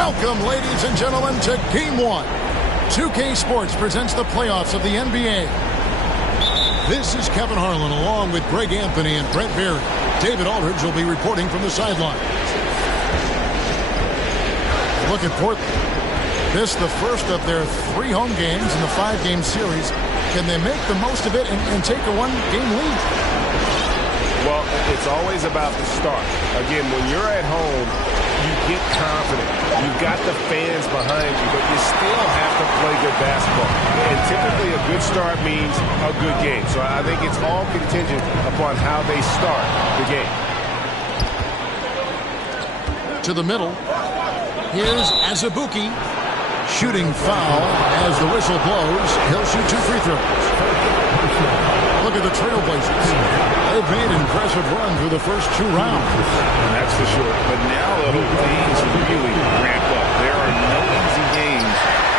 Welcome, ladies and gentlemen, to Game 1. 2K Sports presents the playoffs of the NBA. This is Kevin Harlan along with Greg Anthony and Brent Berry. David Aldridge will be reporting from the sidelines. Look at Portland. This the first of their 3 home games in the 5-game series. Can they make the most of it and take a 1-game lead? Well, it's always about the start. Again, when you're at home, you get confident. You've got the fans behind you, but you still have to play good basketball. And typically a good start means a good game. So I think it's all contingent upon how they start the game. To the middle. Here's Azubuike. Shooting foul as the whistle blows. He'll shoot 2 free throws. Look at the Trailblazers. They've made an impressive run through the first 2 rounds. And that's for sure. But now things really ramp up. There are no easy games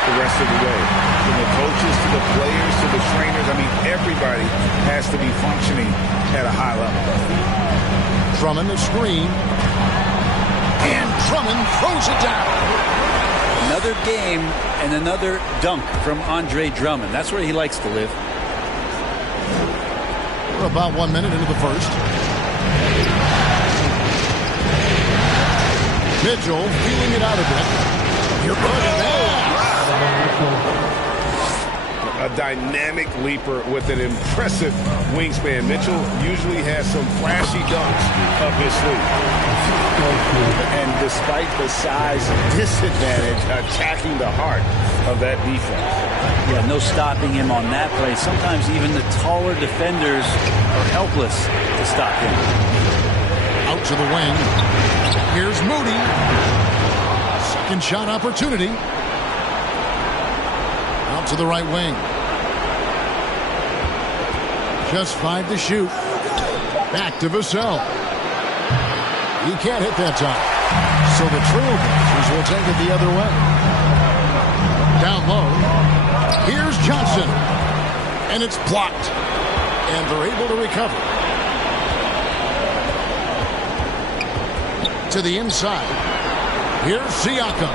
the rest of the way. From the coaches to the players to the trainers, I mean, everybody has to be functioning at a high level. Drummond the screen. And Drummond throws it down. Another game and another dunk from Andre Drummond. That's where he likes to live. We're about 1 minute into the first. Mitchell feeling it out a bit. You're putting A dynamic leaper with an impressive wingspan. Mitchell usually has some flashy dunks up his sleeve. And despite the size disadvantage, attacking the heart of that defense. Yeah, no stopping him on that play. Sometimes even the taller defenders are helpless to stop him. Out to the wing. Here's Moody. Second shot opportunity. Out to the right wing. Just 5 to shoot. Back to Vassell. He can't hit that time. So the Trailblazers will take it the other way. Down low. Here's Johnson. And it's blocked. And they're able to recover. To the inside. Here's Siakam.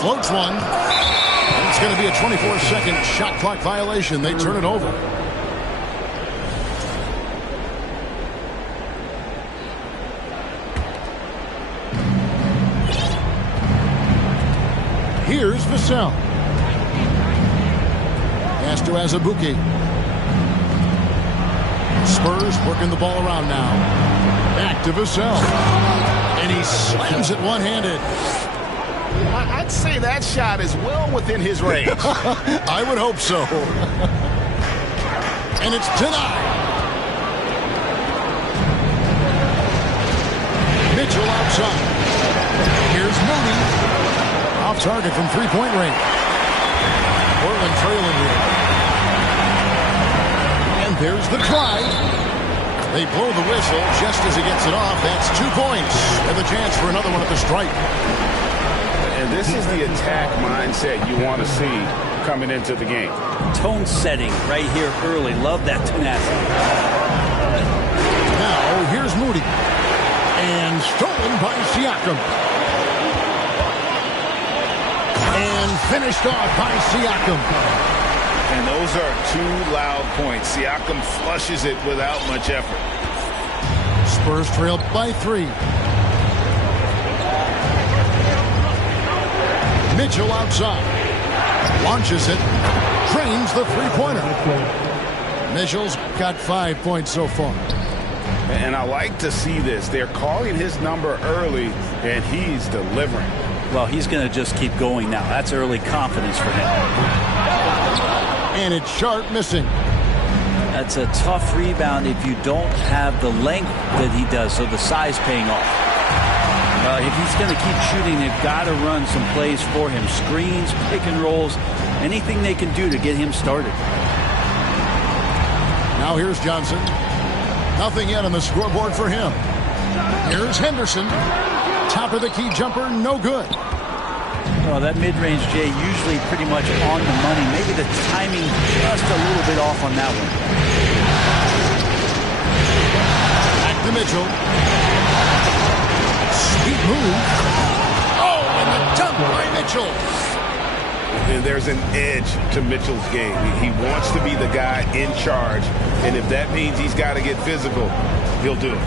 Floats one. And it's going to be a 24-second shot clock violation. They turn it over. Here's Vassell. Pass to Azubuike. Spurs working the ball around now. Back to Vassell. And he slams it one-handed. I'd say that shot is well within his range. I would hope so. And it's denied. Mitchell outside. Here's Moody. Off target from 3-point range. Portland trailing here. And there's the try. They blow the whistle just as he gets it off. That's 2 points. And a chance for another one at the stripe. And this is the attack mindset you want to see coming into the game. Tone setting right here early. Love that tenacity. Now here's Moody. And stolen by Siakam. And finished off by Siakam. And those are 2 loud points. Siakam flushes it without much effort. Spurs trail by 3. Mitchell outside. Launches it. Drains the 3-pointer. Mitchell's got 5 points so far. And I like to see this. They're calling his number early, and he's delivering. Well, he's going to just keep going now. That's early confidence for him. And it's Sharp missing. That's a tough rebound if you don't have the length that he does, so the size paying off. If he's going to keep shooting, they've got to run some plays for him. Screens, pick and rolls, anything they can do to get him started. Now here's Johnson. Nothing yet on the scoreboard for him. Here's Henderson. Top of the key jumper, no good. Well, that mid-range, Jay, usually pretty much on the money. Maybe the timing just a little bit off on that one. Back to Mitchell. move. Oh, and the dunk by Mitchell. And there's an edge to Mitchell's game. He wants to be the guy in charge, and if that means he's got to get physical, he'll do it.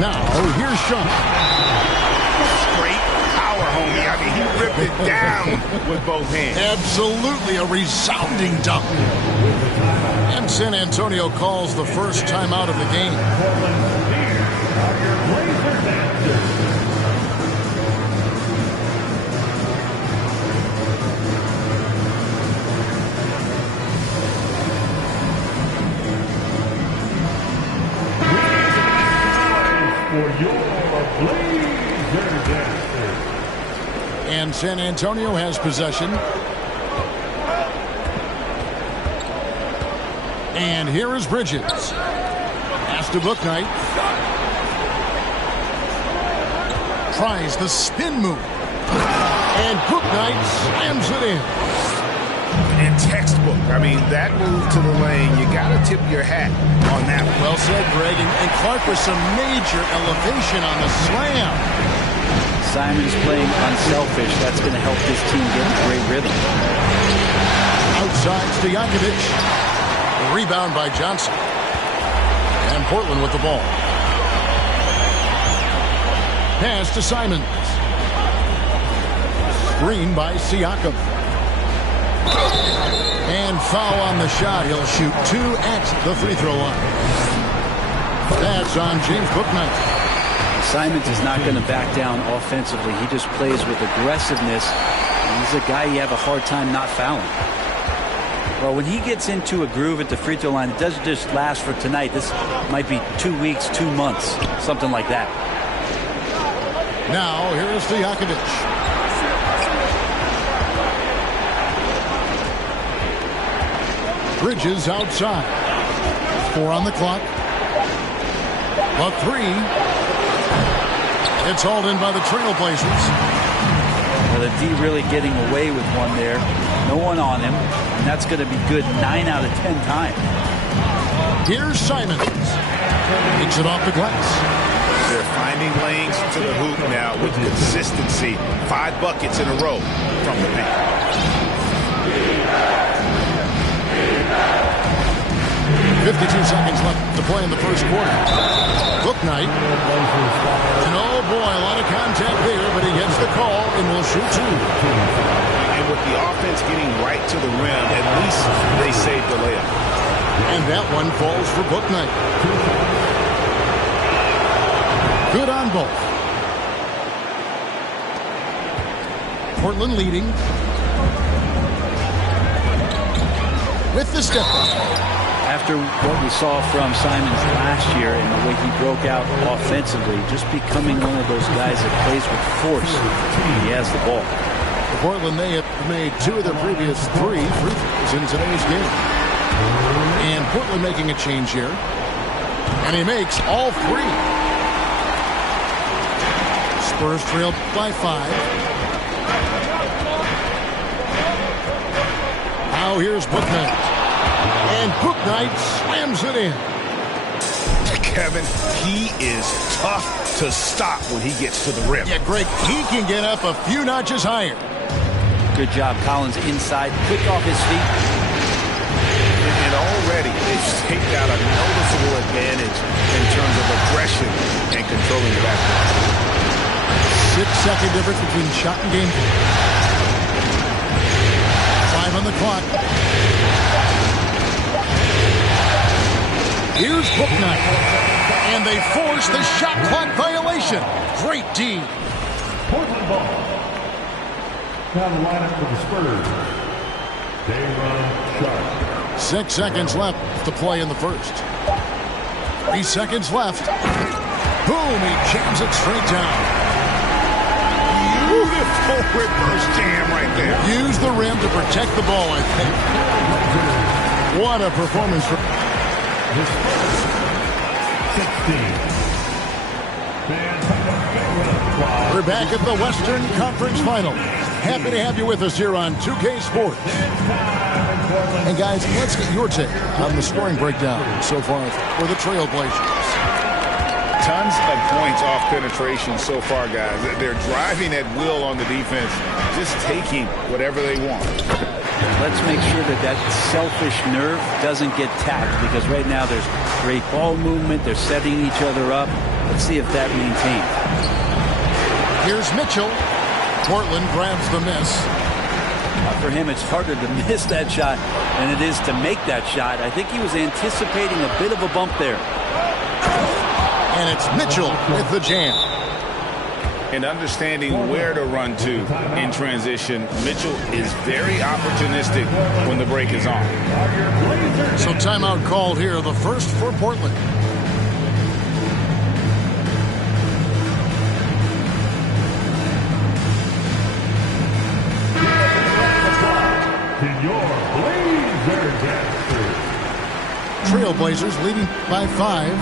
Now, here's Sean. Straight power, homie. I mean, he ripped it down with both hands. Absolutely a resounding dunk. And San Antonio calls the first timeout of the game. And San Antonio has possession. And here is Bridges. Pass to Bouknight. Tries the spin move. And Bouknight slams it in. And textbook. I mean, that move to the lane, you got to tip your hat on that one. Well said, Greg. And Clark with some major elevation on the slam. Simon's playing unselfish. That's going to help this team get in great rhythm. Outside Stojakovic. Rebound by Johnson. And Portland with the ball. Pass to Simons. Screen by Siakam. And foul on the shot. He'll shoot 2 at the free throw line. That's on James Bouknight. Simons is not going to back down offensively. He just plays with aggressiveness. He's a guy you have a hard time not fouling. Well, when he gets into a groove at the free throw line, it doesn't just last for tonight. This might be 2 weeks, 2 months, something like that. Now, here is Stojakovic. Bridges outside. 4 on the clock. A 3. It's hauled in by the Trailblazers. Well, the D really getting away with one there. No one on him. And that's going to be good 9 out of 10 times. Here's Simons. Takes it off the glass. They're finding lanes to the hoop now with consistency. 5 buckets in a row from the paint. 52 seconds left to play in the first quarter. Bouknight. And oh boy, a lot of contact there, but he gets the call and will shoot 2. And with the offense getting right to the rim, at least they saved the layup. And that one falls for Bouknight. Good on both. Portland leading. With the step back. After what we saw from Simons last year and the way he broke out offensively, just becoming one of those guys that plays with force when he has the ball. For Portland, they have made 2 of their previous 3 free throws in today's game. And Portland making a change here. And he makes all 3. Spurs trailed by 5. Now here's Bouknight. And Bouknight slams it in. Kevin, he is tough to stop when he gets to the rim. Yeah, Greg, he can get up a few notches higher. Good job, Collins, inside, quick off his feet. And already they've taken out a noticeable advantage in terms of aggression and controlling the basketball. 6-second difference between shot and game. 5 on the clock. Here's Bouknight. And they force the shot clock violation. Great D. Portland ball. Now the lineup for the Spurs. Day'Ron Sharpe. 6 seconds left to play in the first. 3 seconds left. Boom, he jams it straight down. Beautiful reverse jam right there. Use the rim to protect the ball, I think. What a performance for... 16. We're back at the Western Conference Finals. Happy to have you with us here on 2K Sports. And guys, let's get your take on the scoring breakdown so far for the Trailblazers. Tons of points off penetration so far, guys. They're driving at will on the defense, just taking whatever they want. Let's make sure that that selfish nerve doesn't get tapped, because right now there's great ball movement. They're setting each other up. Let's see if that maintains. Here's Mitchell. Portland grabs the miss. For him, it's harder to miss that shot than it is to make that shot. I think he was anticipating a bit of a bump there. And it's Mitchell with the jam. And understanding where to run to in transition, Mitchell is very opportunistic when the break is on. So timeout called here, the first for Portland. Trailblazers leading by 5.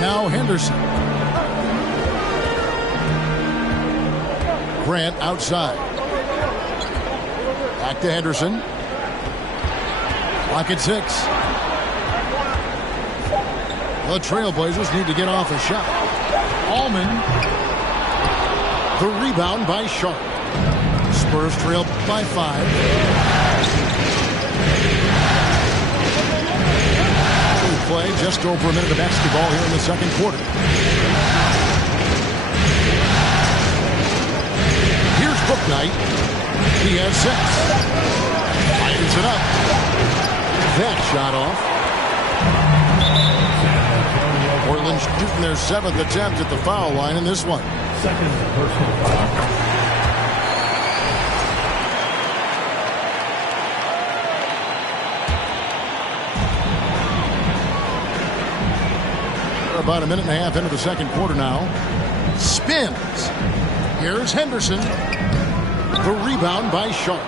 Now Henderson. Grant outside. Back to Henderson. Clock at 6. The Trailblazers need to get off a shot. Allman. The rebound by Sharp. Spurs trail by 5. Play just over a minute of basketball here in the second quarter. Here's Bouknight. He has 6. Fires it up. That shot off. Portland shooting their 7th attempt at the foul line in this one. Second personal foul. About a minute and a half into the second quarter now. Spins. Here's Henderson. The rebound by Sharp.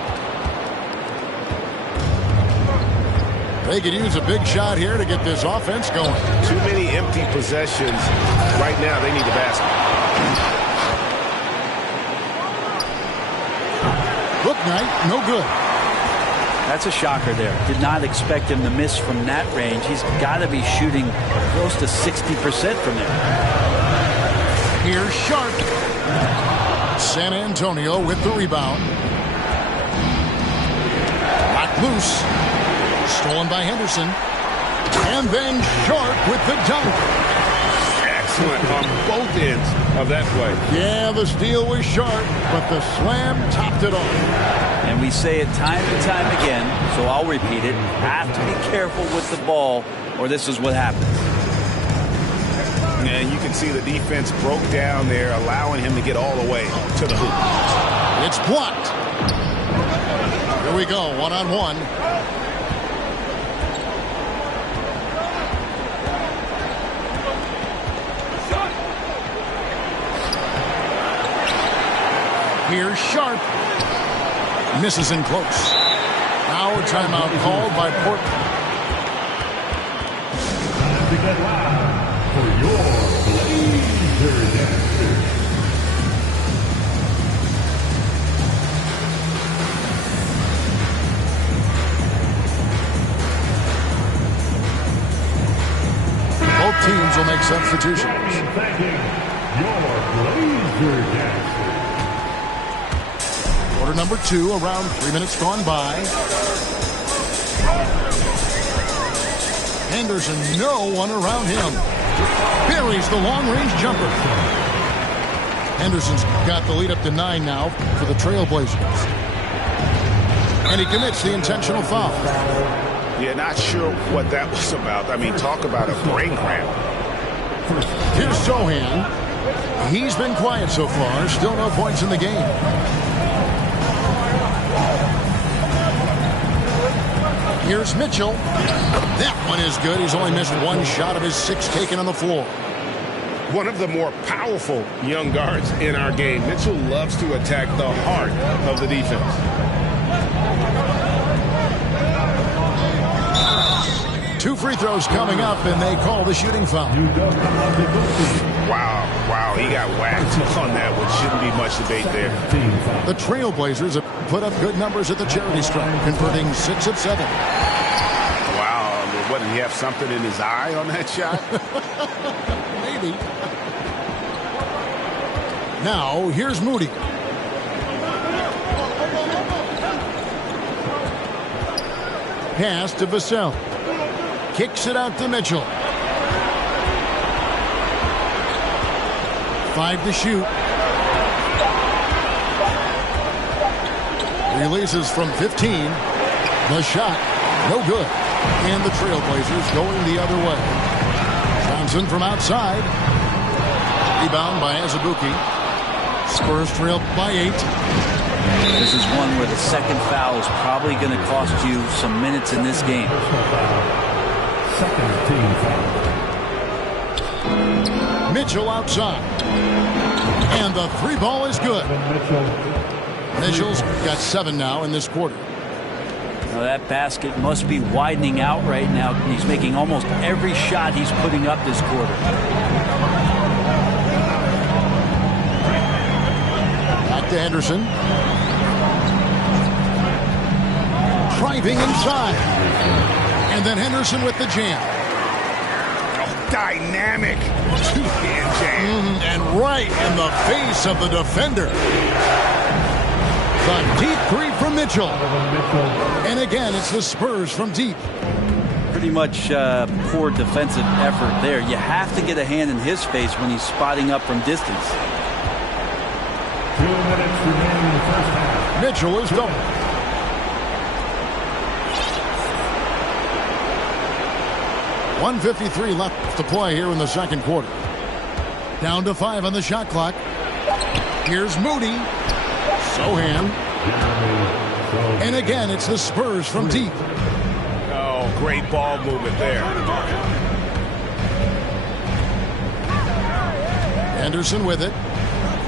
They could use a big shot here to get this offense going. Too many empty possessions. Right now, they need the basket. Bouknight, no good. That's a shocker there. Did not expect him to miss from that range. He's got to be shooting close to 60% from there. Here's Sharp. San Antonio with the rebound. Locked loose. Stolen by Henderson. And then Sharp with the dunk. Excellent on both ends of that play. Yeah, the steal was Sharp, but the slam topped it off. And we say it time and time again, so I'll repeat it. Have to be careful with the ball, or this is what happens. And you can see the defense broke down there, allowing him to get all the way to the hoop. It's blocked. Here we go, one-on-one. Here's Sharp. Misses in close. Now a timeout called by Portland. Time to get loud for your Blazer Dancers. Both teams will make substitutions. Thanking your Blazer Dancers. Quarter number 2, around 3 minutes gone by. Henderson, no one around him. Buries the long-range jumper. Henderson's got the lead up to 9 now for the Trailblazers. And he commits the intentional foul. Yeah, not sure what that was about. I mean, talk about a brain cramp. Here's Sohan. He's been quiet so far. Still no points in the game. Here's Mitchell. That one is good. He's only missed 1 shot of his 6 taken on the floor. One of the more powerful young guards in our game. Mitchell loves to attack the heart of the defense. Two free throws coming up, and they call the shooting foul. Wow, he got whacked on that one. Shouldn't be much debate there. The Trailblazers have put up good numbers at the charity stripe, converting 6 of 7. Wow, What, did he have something in his eye on that shot? Maybe. Now, here's Moody. Pass to Vassell. Kicks it out to Mitchell. 5 to shoot. Releases from 15. The shot, no good. And the Trailblazers going the other way. Johnson from outside. Rebound by Azubuike. Spurs trail by 8. This is one where the second foul is probably going to cost you some minutes in this game. Second team foul. Mitchell outside. And the 3 ball is good. Mitchell's got 7 now in this quarter. Now that basket must be widening out right now. He's making almost every shot he's putting up this quarter. Back to Henderson. Driving inside. And then Henderson with the jam. Dynamic two-hand jam. And right in the face of the defender. The deep 3 from Mitchell. And again, it's the Spurs from deep. Pretty much poor defensive effort there. You have to get a hand in his face when he's spotting up from distance. 2 minutes remaining in the first half. Mitchell is double. .153 left to play here in the second quarter. Down to 5 on the shot clock. Here's Moody. Sohan. And again, it's the Spurs from deep. Oh, great ball movement there. Anderson with it.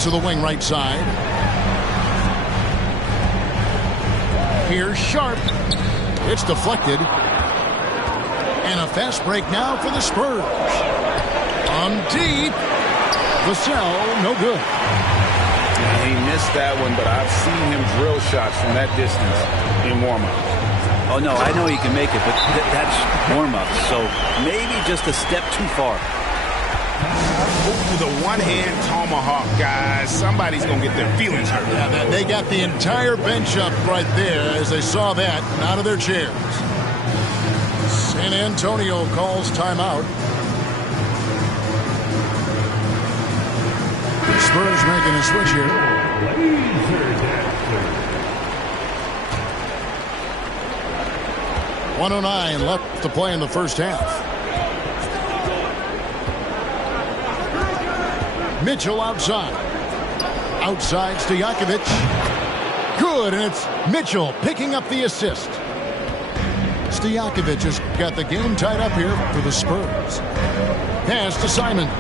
To the wing right side. Here's Sharp. It's deflected. And a fast break now for the Spurs. On deep. Vassell, no good. He missed that one, but I've seen him drill shots from that distance in warm-up. Oh, no, I know he can make it, but that's warm-up. So maybe just a step too far. Ooh, the one-hand tomahawk, guys. Somebody's going to get their feelings hurt. Yeah, they got the entire bench up right there as they saw that and out of their chairs. San Antonio calls timeout. The Spurs making a switch here. 1:09 left to play in the first half. Mitchell outside. Outside Stojakovic. Good, and it's Mitchell picking up the assist. Stojakovic has got the game tied up here for the Spurs. Pass to Simons.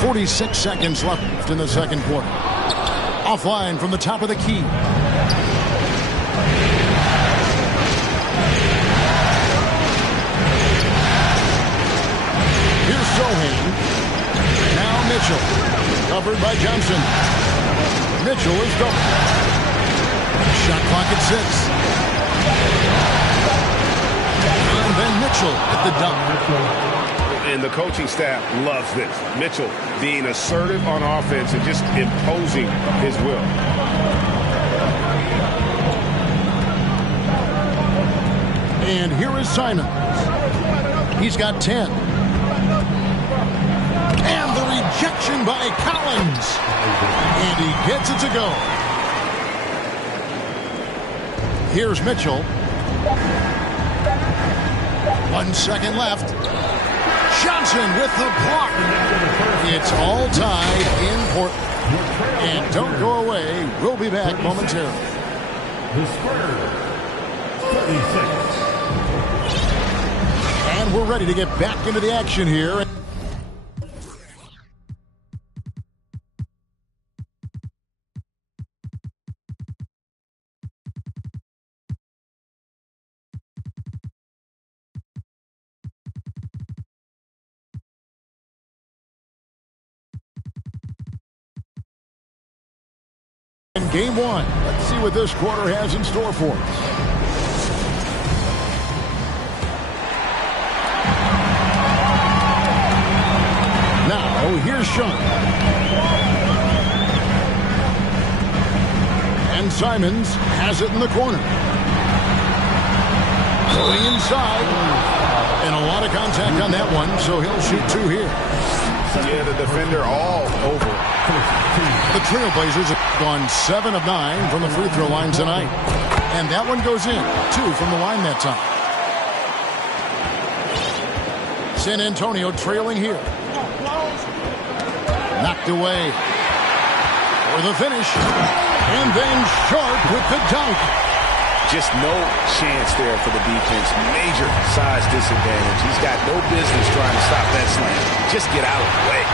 .46 seconds left in the second quarter. Offline from the top of the key. Here's Sohan. Now Mitchell. Covered by Johnson. Mitchell is double. Shot clock at 6. And then Mitchell at the dunk. And the coaching staff loves this. Mitchell being assertive on offense and just imposing his will. And here is Simons. He's got 10. And the rejection by Collins. And he gets it to go. Here's Mitchell. 1 second left. Johnson with the block. It's all tied in Portland. And don't go away. We'll be back momentarily. The Spurs, 36. And we're ready to get back into the action here. Game one. Let's see what this quarter has in store for us. Now, here's Sharp. And Simons has it in the corner. Going inside. And a lot of contact on that one, so he'll shoot two here. Yeah, the defender all over. The Trailblazers have gone 7 of 9 from the free throw line tonight. And that one goes in. 2 from the line that time. San Antonio trailing here. Knocked away for the finish. And then Sharp with the dunk. Just no chance there for the defense. Major size disadvantage. He's got no business trying to stop that slam. Just get out of the way.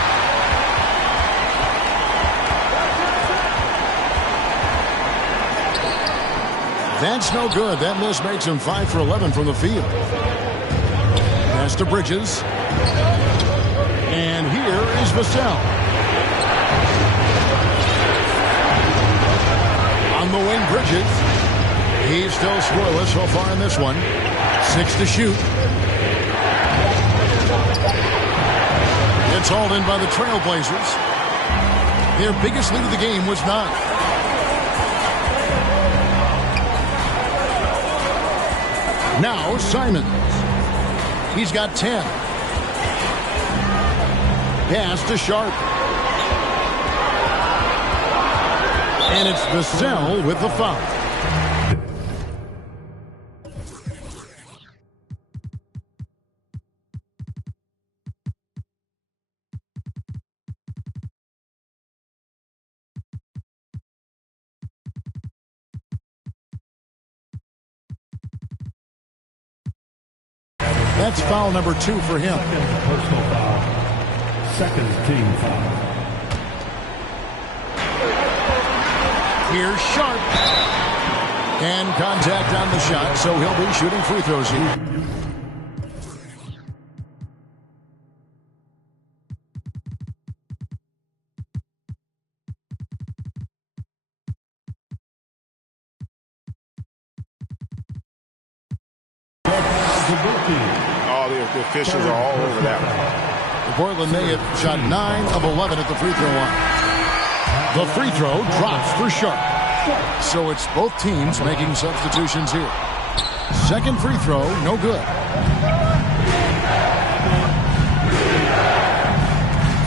That's no good. That miss makes him 5 for 11 from the field. Pass to Bridges. And here is Vassell. On the wing, Bridges. He's still scoreless so far in this one. 6 to shoot. It's hauled in by the Trailblazers. Their biggest lead of the game was 9. Now Simons. He's got 10. Pass to Sharp. And it's Vassell with the foul. That's foul number 2 for him. Second personal foul. Second team foul. Here's Sharp. And contact on the shot, so he'll be shooting free throws here. Oh, the officials are all over that one. Portland, they have shot 9 of 11 at the free throw line. The free throw drops for Sharp. So it's both teams making substitutions here. Second free throw, no good.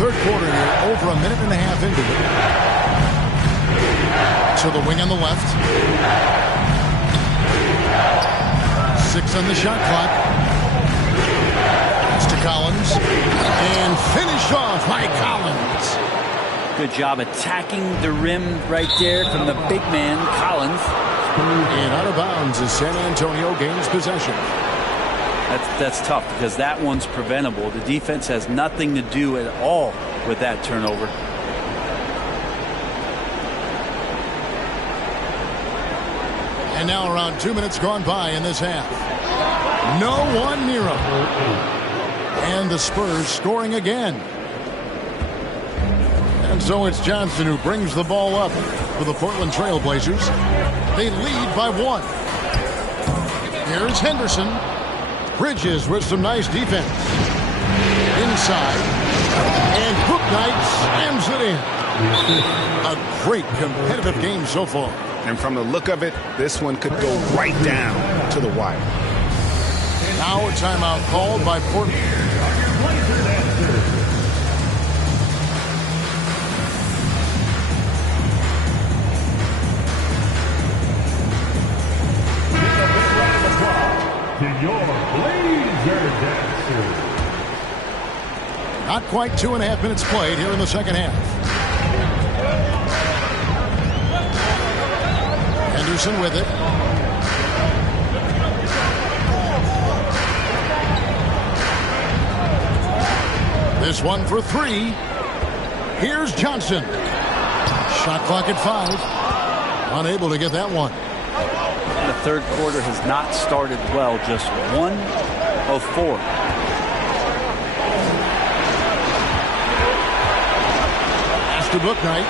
Third quarter here, over a minute and a half into it. So the wing on the left. 6 on the shot clock. It's to Collins. And finished off by Collins. Good job attacking the rim right there from the big man, Collins. And out of bounds as San Antonio gains possession. That's tough because that one's preventable. The defense has nothing to do at all with that turnover. And now around 2 minutes gone by in this half. No one near him. And the Spurs scoring again. And so it's Johnson who brings the ball up for the Portland Trailblazers. They lead by 1. Here's Henderson. Bridges with some nice defense. Inside. And Bouknight slams it in. A great competitive game so far. And from the look of it, this one could go right down to the wire. Now a timeout called by Portland. To your Blazer Dancers. Not quite 2.5 minutes played here in the second half. Henderson with it. This one for 3. Here's Johnson. Shot clock at 5. Unable to get that one. The third quarter has not started well. Just 1 of 4. Pass to Bouknight.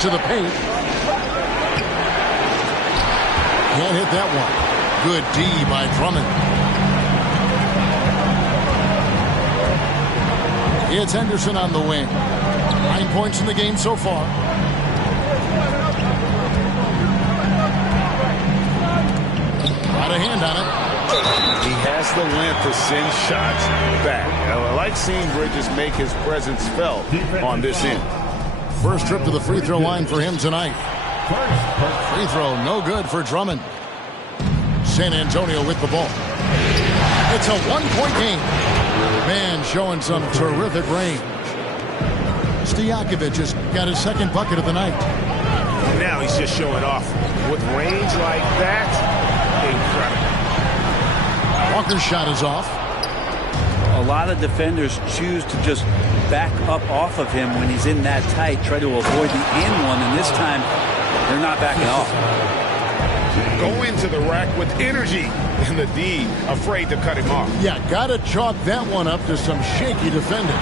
to the paint. Can't hit that one. Good D by Drummond. It's Henderson on the wing. 9 points in the game so far. Got a hand on it. He has the length to send shots back. I like seeing Bridges make his presence felt on this end. First trip to the free throw line for him tonight. Free throw no good for Drummond. San Antonio with the ball. It's a one-point game. Man showing some terrific range. Stojakovic has got his second bucket of the night. Now he's just showing off. With range like that, incredible. Walker's shot is off. A lot of defenders choose to just back up off of him when he's in that tight, try to avoid the and one, and this time they're not backing off. Go into the rack with energy, and the D afraid to cut him off. Yeah, gotta chalk that one up to some shaky defending.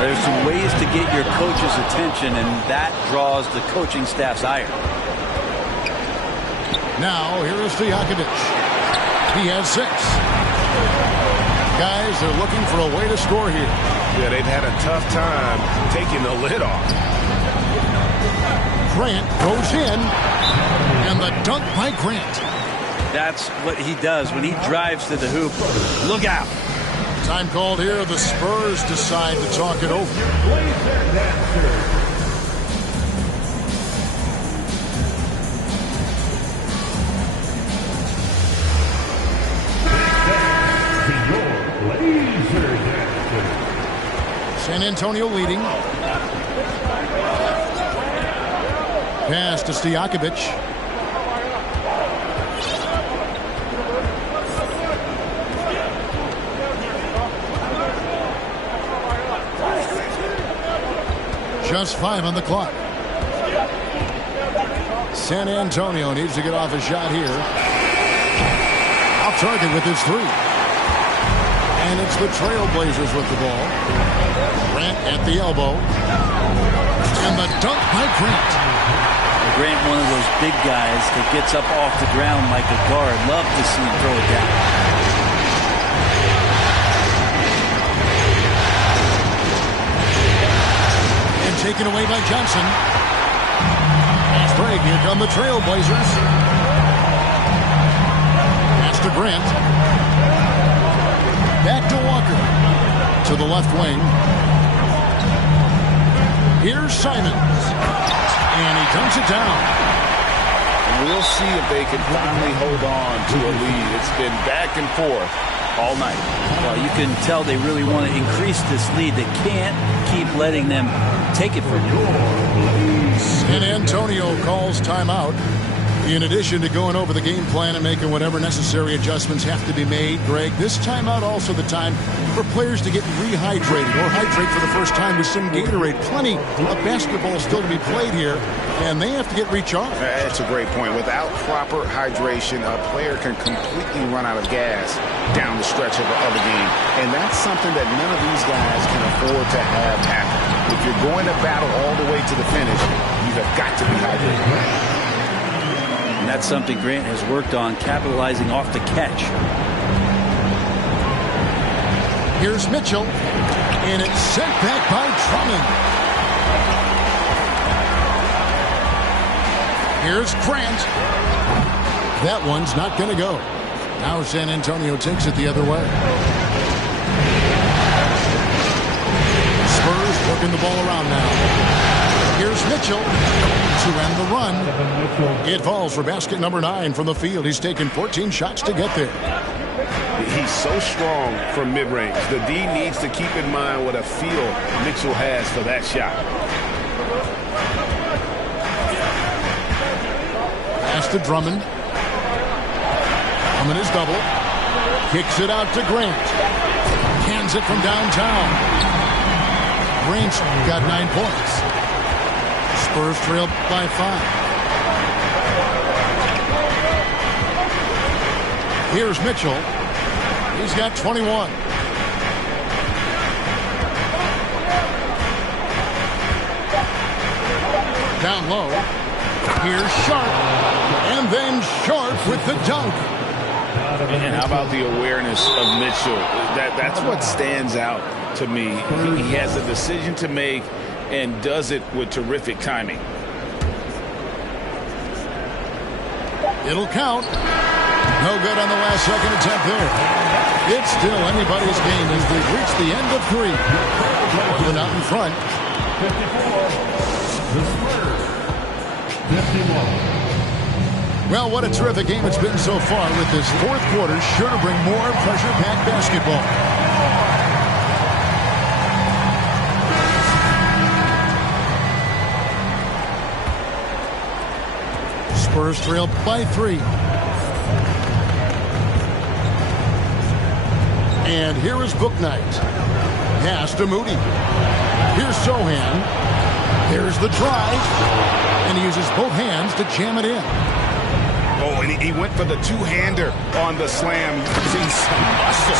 There's some ways to get your coach's attention, and that draws the coaching staff's ire. Now, here is Stojakovic. He has 6. Guys, they're looking for a way to score here. Yeah, they've had a tough time taking the lid off. Grant goes in, and the dunk by Grant. That's what he does when he drives to the hoop. Look out. Time called here. The Spurs decide to talk it over. San Antonio leading. Pass to Stojakovic. Just 5 on the clock. San Antonio needs to get off a shot here. Off target with his 3. And it's the Trailblazers with the ball. Grant at the elbow. And the dunk by Grant. Grant, one of those big guys that gets up off the ground like a guard. Love to see him throw it down. And taken away by Johnson. Fast break. Here come the Trailblazers. Pass to Grant. Back to Walker. To the left wing. Here's Simons. And he dunks it down. We'll see if they can finally hold on to a lead. It's been back and forth all night. Well, you can tell they really want to increase this lead. They can't keep letting them take it from you. San Antonio calls timeout. In addition to going over the game plan and making whatever necessary adjustments have to be made, Greg, this timeout also the time for players to get rehydrated or hydrate for the first time with some Gatorade. Plenty of basketball still to be played here, and they have to get recharged. That's a great point. Without proper hydration, a player can completely run out of gas down the stretch of the game, and that's something that none of these guys can afford to have happen. If you're going to battle all the way to the finish, you have got to be hydrated. And that's something Grant has worked on, capitalizing off the catch. Here's Mitchell, and it's sent back by Drummond. Here's Grant. That one's not going to go. Now San Antonio takes it the other way. Spurs working the ball around now. Here's Mitchell to end the run. It falls for basket number 9 from the field. He's taken 14 shots to get there. He's so strong from mid-range. The D needs to keep in mind what a feel Mitchell has for that shot. Pass to Drummond. Drummond is double. Kicks it out to Grant. Hands it from downtown. Grant's got 9 points. Spurs trail by 5. Here's Mitchell. He's got 21. Down low. Here's Sharp. And then Sharp with the dunk. And how about the awareness of Mitchell? That's what stands out to me. He has a decision to make and does it with terrific timing. It'll count. No good on the last second attempt there. It's still anybody's game as they've reached the end of 3. Portland out in front. 54. Well, what a terrific game it's been so far, with this fourth quarter sure to bring more pressure-packed basketball. Spurs trail by 3. And here is Bouknight. Pass to Moody. Here's Sohan. Here's the drive. And he uses both hands to jam it in. Oh, and he went for the two-hander on the slam. See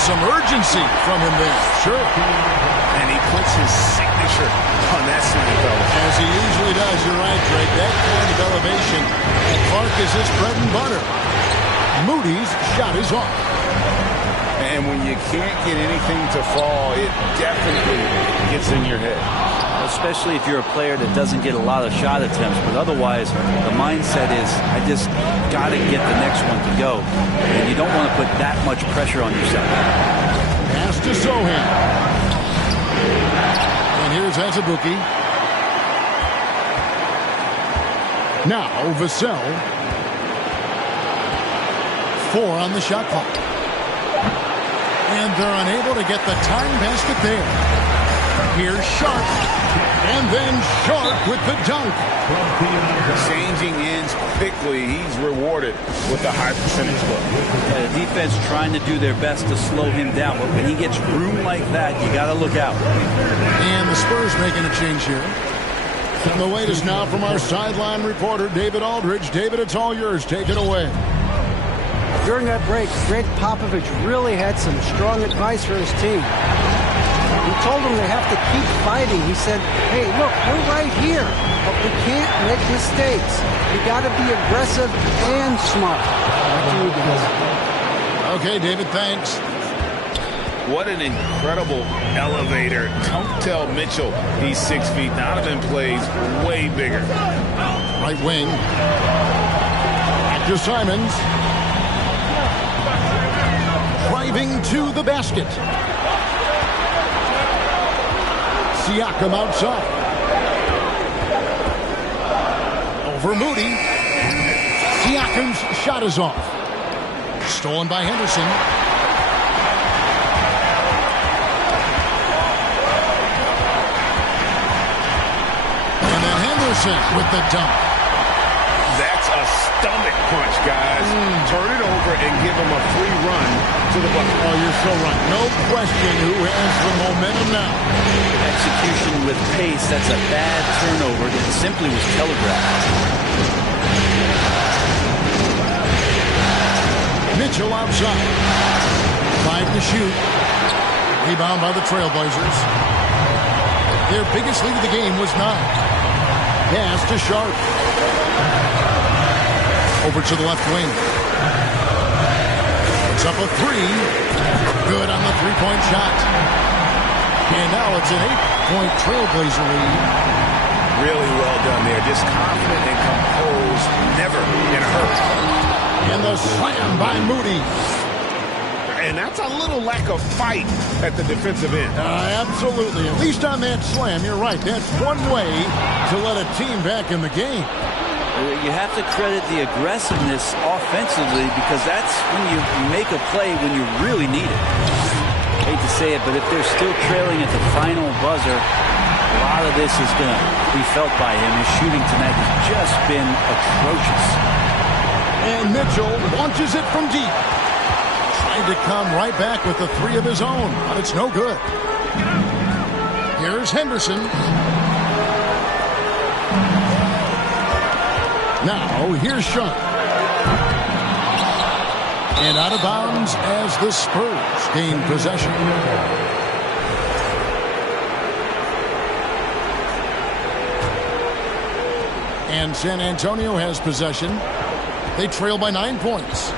some urgency from him there. Sure. And he puts his signature on that slam, fellas. As he usually does, you're right, Greg. That kind of elevation. Clark is his bread and butter. Moody's shot is off. And when you can't get anything to fall, it definitely gets in your head. Especially if you're a player that doesn't get a lot of shot attempts. But otherwise, the mindset is, I just got to get the next one to go. And you don't want to put that much pressure on yourself. Pass to Sohan. And here's Azubuike. Now, Vassell. 4 on the shot clock. And they're unable to get the time basket there. Here's Sharp. And then Sharp with the dunk. Changing ends quickly. He's rewarded with a high percentage look. The defense trying to do their best to slow him down. But when he gets room like that, you got to look out. And the Spurs making a change here. And the wait is now from our sideline reporter, David Aldridge. David, it's all yours. Take it away. During that break, Greg Popovich really had some strong advice for his team. He told them they have to keep fighting. He said, hey, look, we're right here, but we can't make mistakes. You got to be aggressive and smart. Back to you guys. Okay, David, thanks. What an incredible elevator. Don't tell Mitchell he's 6 feet. Donovan plays way bigger. Right wing. Back to Simons. Driving to the basket. Siakam outside. Over Moody. Siakam's shot is off. Stolen by Henderson. And then Henderson with the dunk. That's a stomach punch, guys. Turn it over and give him a free run to the bucket. Oh, you're so right. No question who has the momentum now. Execution with pace, that's a bad turnover that simply was telegraphed. Mitchell outside. 5 to shoot. Rebound by the Trailblazers. Their biggest lead of the game was 9. Pass to Sharp. Over to the left wing. It's up a 3. Good on the three-point shot. And now it's an 8-point Trailblazer lead. Really well done there. Just confident and composed. Never in a hurry. And the slam by Moody. And that's a little lack of fight at the defensive end. Absolutely. At least on that slam, you're right. That's one way to let a team back in the game. You have to credit the aggressiveness offensively, because that's when you make a play when you really need it. Hate to say it, but if they're still trailing at the final buzzer, a lot of this is going to be felt by him. His shooting tonight has just been atrocious. And Mitchell launches it from deep. Trying to come right back with the 3 of his own, but it's no good. Here's Henderson. Now, here's Sharp. And out of bounds as the Spurs gain possession. And San Antonio has possession. They trail by 9 points.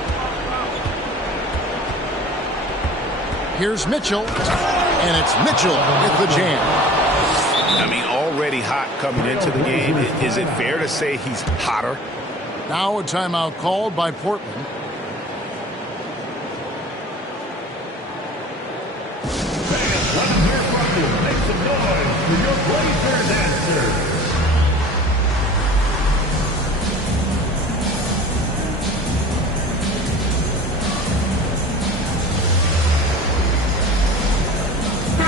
Here's Mitchell. And it's Mitchell with the jam. I mean, already hot coming into the game. Is it fair to say he's hotter? Now a timeout called by Portland. Fans, let them hear from you. Make some noise for your Blazers answer.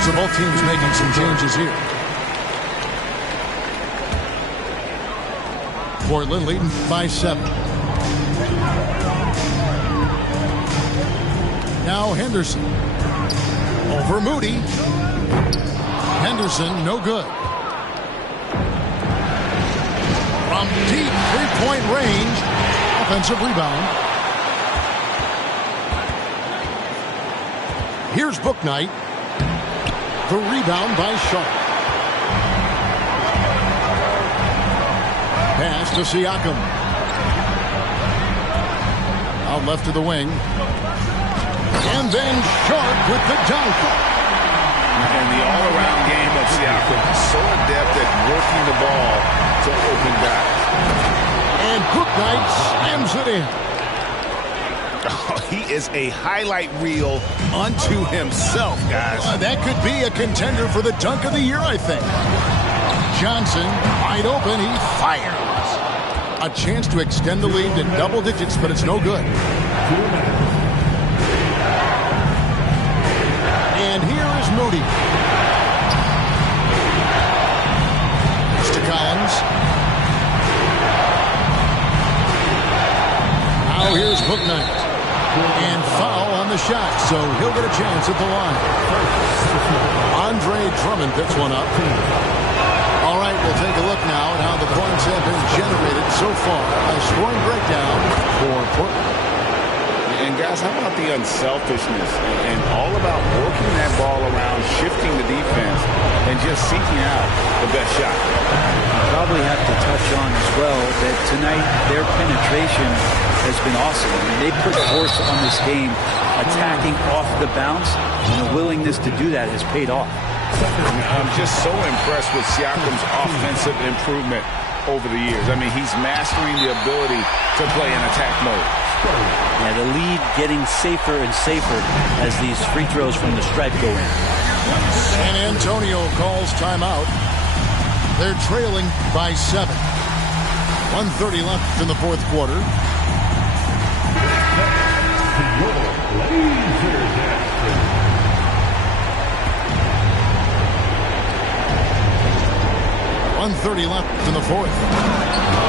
So both teams making some changes here. Portland leading by 7. Now Henderson. Over Moody. Henderson, no good. From deep three-point range. Offensive rebound. Here's Bouknight. The rebound by Sharp. Pass to Siakam. Out left to the wing. And then Sharp with the dunk. And the all-around game of Siakam, so adept at working the ball to open guys. And Bouknight slams it in. Oh, he is a highlight reel unto himself, guys. That could be a contender for the dunk of the year, I think. Johnson, wide open, he fires. A chance to extend the lead to double digits, but it's no good. And here is Moody. It's to Collins. Now here's Bouknight. And foul on the shot, so he'll get a chance at the line. Andre Drummond picks one up. All right, we'll take a look now at how the points have been generated so far. A scoring breakdown for Portland. And guys, how about the unselfishness and all about working that ball around, shifting the defense, and just seeking out the best shot. You probably have to touch on as well that tonight their penetration has been awesome. I mean, they put force on this game, attacking off the bounce, and the willingness to do that has paid off. I'm just so impressed with Siakam's offensive improvement over the years. I mean, he's mastering the ability to play in attack mode. Yeah, the lead getting safer and safer as these free throws from the stripe go in. San Antonio calls timeout. They're trailing by 7. 1:30 left in the fourth quarter. Blazers 1:30 left in the fourth.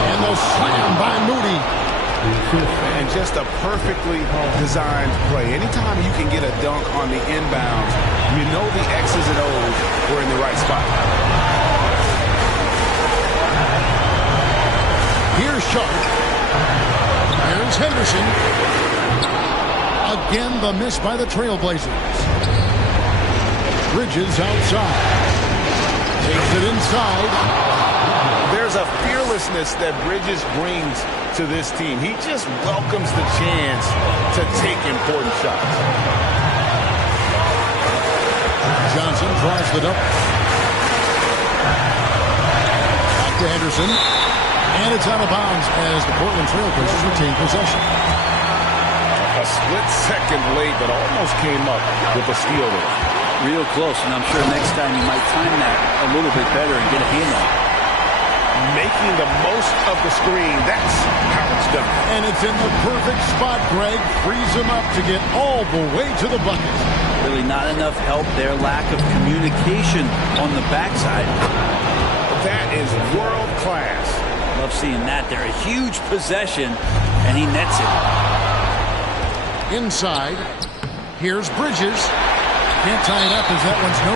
And the slam by Moody. And just a perfectly designed play. Anytime you can get a dunk on the inbound, you know the X's and O's were in the right spot. Here's Sharp. Here's Henderson. Again, the miss by the Trailblazers. Bridges outside. Takes it inside. There's a fearlessness that Bridges brings to this team. He just welcomes the chance to take important shots. Johnson tries the double. Back to Henderson. And it's out of bounds as the Portland Trailblazers retain possession. A split second late, but almost came up with a steal there. Real close, and I'm sure next time you might time that a little bit better and get a hand on it. Making the most of the screen, that's how it's done. And it's in the perfect spot, Greg. Frees him up to get all the way to the bucket. Really not enough help there. Lack of communication on the backside. That is world class. Love seeing that there. A huge possession, and he nets it. Inside. Here's Bridges. Can't tie it up as that one's no.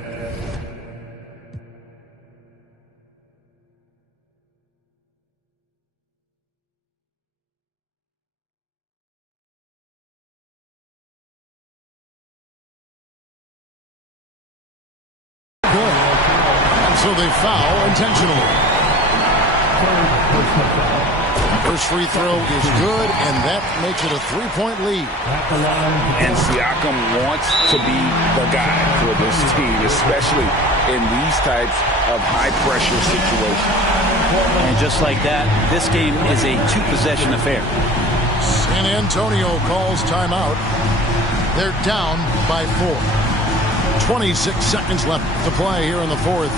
Good. And so they foul intentionally. First free throw is good, and that makes it a 3-point lead. And Siakam wants to be the guy for this team, especially in these types of high-pressure situations. And just like that, this game is a two-possession affair. San Antonio calls timeout. They're down by 4. 26 seconds left to play here in the fourth.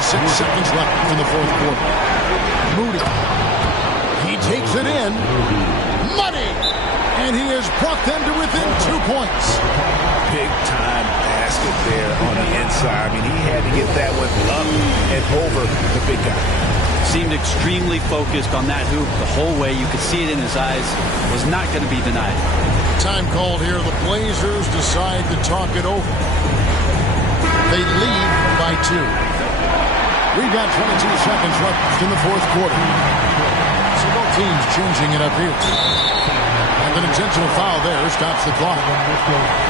Seconds left in the fourth quarter. Moody. He takes it in. Money! And he has brought them to within 2 points. Big time basket there on the inside. I mean, he had to get that one up and over the big guy. Seemed extremely focused on that hoop the whole way. You could see it in his eyes. Was not going to be denied. Time called here. The Blazers decide to talk it over. They lead by 2. We've got 22 seconds left in the fourth quarter. So both teams changing it up here. And an intentional foul there stops the clock.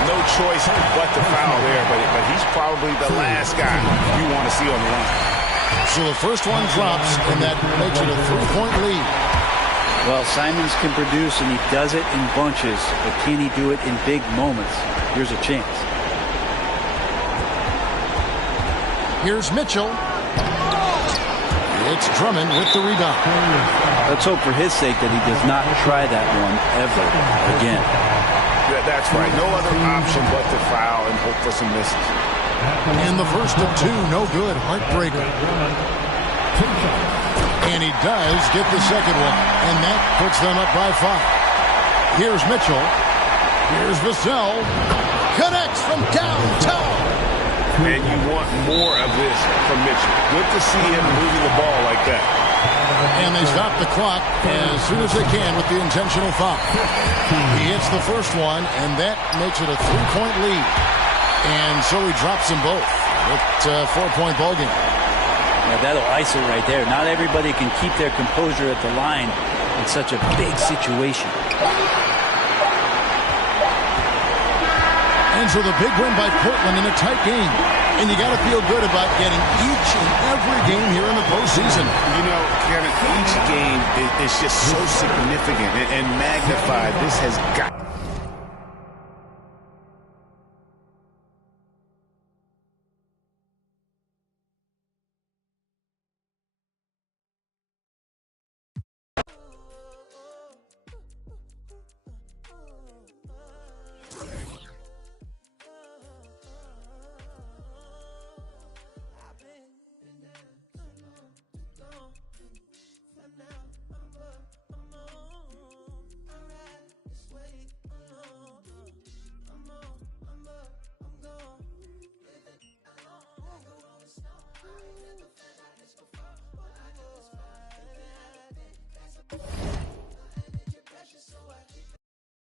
No choice but to foul there, but he's probably the last guy you want to see on the line. So the first one drops, and that makes it a 3-point lead. Well, Simons can produce, and he does it in bunches, but can he do it in big moments? Here's a chance. Here's Mitchell. It's Drummond with the rebound. Let's hope for his sake that he does not try that one ever again. Yeah, that's right. No other option but to foul and hope for some misses. And the first of 2, no good. Heartbreaker. And he does get the second one. And that puts them up by 5. Here's Mitchell. Here's Vassell. Connects from downtown. And you want more of this from Mitchell. Good to see him moving the ball like that. And they stop the clock as soon as they can with the intentional foul. He hits the first one, and that makes it a 3-point lead. And so he drops them both. It's a 4-point ball game. Yeah, that'll ice it right there. Not everybody can keep their composure at the line in such a big situation. And so the big win by Portland in a tight game. And you got to feel good about getting each and every game here in the postseason. You know, Kevin, each game is just so significant and magnified. This has got